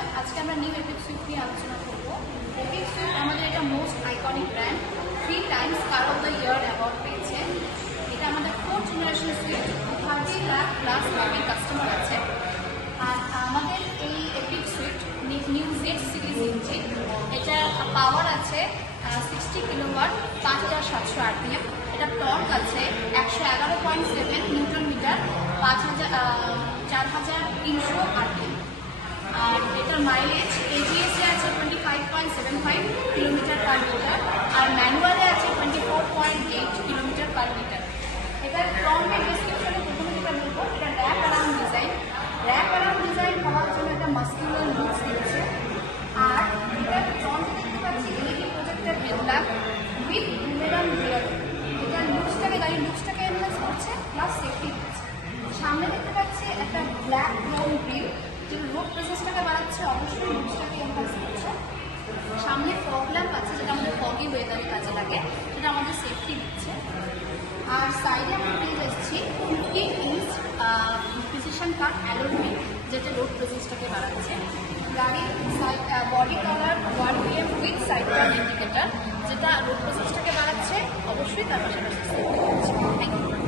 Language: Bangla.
নমস্কার, আজকে আমরা নিউ এপিক সুইফট নিয়ে আলোচনা করব। এপিক সুইফট আমাদের এটা most iconic brand, 3 Times car of the year award পেয়েছে। এটা আমাদের 4th generation Swift, 30 lakh plus happy customer আছে। আর আমাদের এই epic Swift new Z series engine, এটা পাওয়ার আছে 60 কিলোওয়াট, 5700 আরপিএম। এটা টর্ক আছে 111.7 নিউটন মিটার, 4300 আরপিএম। আর এটার মাইলেজ এজিএসে আছে 25.75 কিলোমিটার পার লিটার, আর ম্যানুয়ালে আছে 24.8 কিলোমিটার পার লিটার। এটার ফ্রন্ট এন্ড ডিসক্রিপশনে প্রথমে যেটা বলবো, এটা wrap around design. Wrap around design হওয়ার জন্য একটা মাস্কুলার লুকস দিচ্ছে। আর এটার ফ্রন্টে দেখতে পাচ্ছি এলইডি প্রজেক্টের হেডল্যাম্প উইথ বুমেরাং রিয়ার। এটার গাড়ির লুকসটাকে এনহ্যান্স করছে, প্লাস সেফটি দিচ্ছে। সামনে দেখতে পাচ্ছি একটা ব্ল্যাক ক্রোম গ্রিল, যেটা রোড প্রেজেন্সটাকে বাড়াচ্ছে, অবশ্যই লুকসটাকে এনহ্যান্স করছে। সামনে ফগ ল্যাম্প আছে, যেটা আমাদের ফগি ওয়েদারে কাজে লাগে, সেটা আমাদের সেফটি দিচ্ছে। আর সাইডে আমরা পেয়ে যাচ্ছি 15 inch precision cut alloy wheel, যেটা রোড প্রেজেন্সটাকে বাড়াচ্ছে। গাড়ির body colour 1 PM with side turn indicator, যেটা রোড প্রেজেন্সটাকে বাড়াচ্ছে, অবশ্যই তার পাশাপাশি সেফটি দিচ্ছে। Thank you.